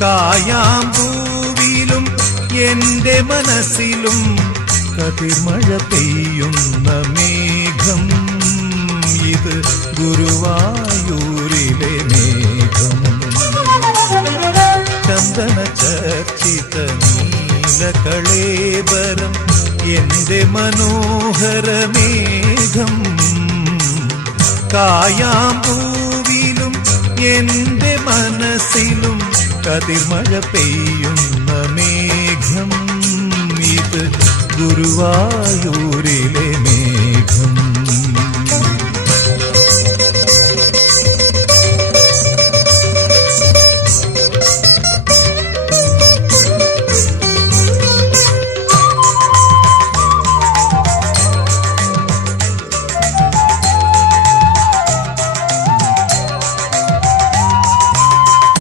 കായാമ്പൂവിലും എന്റെ മനസ്സിലും കതിർമഴ പെയ്യുന്ന മേഘം. ഇത് ഗുരുവായൂരിലെ മേഘം. ചന്ദന ചർച്ചിത നീലകളേബരം എന്റെ മനോഹരമേഘം. കായാമ്പൂവിലും എന്റെ മനസ്സിലും കതിർമഴ പെയ്യുന്ന മേഘം. ഇത് ഗുരുവായൂരിലെ മേഘം.